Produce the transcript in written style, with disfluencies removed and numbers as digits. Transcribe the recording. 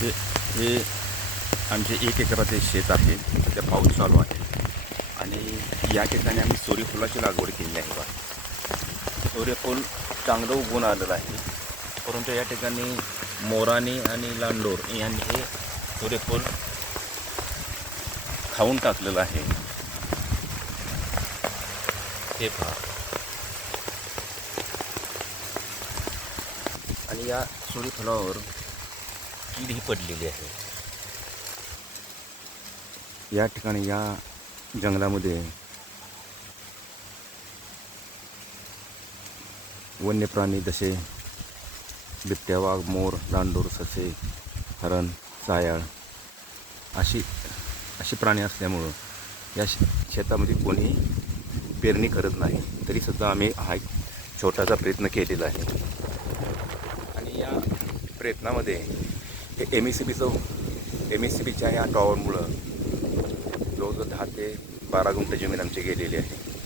हे हे आमचे 1 एकराचे शेत आहे. सध्या पाऊस चालू आहे आणि या ठिकाणी आम्ही सूर्यफुलाची लागवड केली आहे. सूर्यफूल चांगलं उगवून आलेलं आहे, परंतु या ठिकाणी मोरानी आणि लांडोर यांनी हे सूर्यफूल खाऊन टाकलेलं आहे. हे पहा. आणि या सूर्यफुलावर कीड ही पडलेली आहे. या ठिकाणी या जंगलामध्ये वन्य प्राणी जसे बिबट्या, वाघ, मोर, लांडोर, ससे, हरण, सायाळ अशी प्राणी असल्यामुळं या शेतामध्ये कोणी पेरणी करत नाही. तरीसुद्धा आम्ही हा एक छोटासा प्रयत्न केलेला आहे. आणि या प्रयत्नामध्ये हे एम एस सी बीच्या या टॉवरमुळं जवळजवळ 10 ते 12 गुंठ जमीन आमची गेलेली आहे.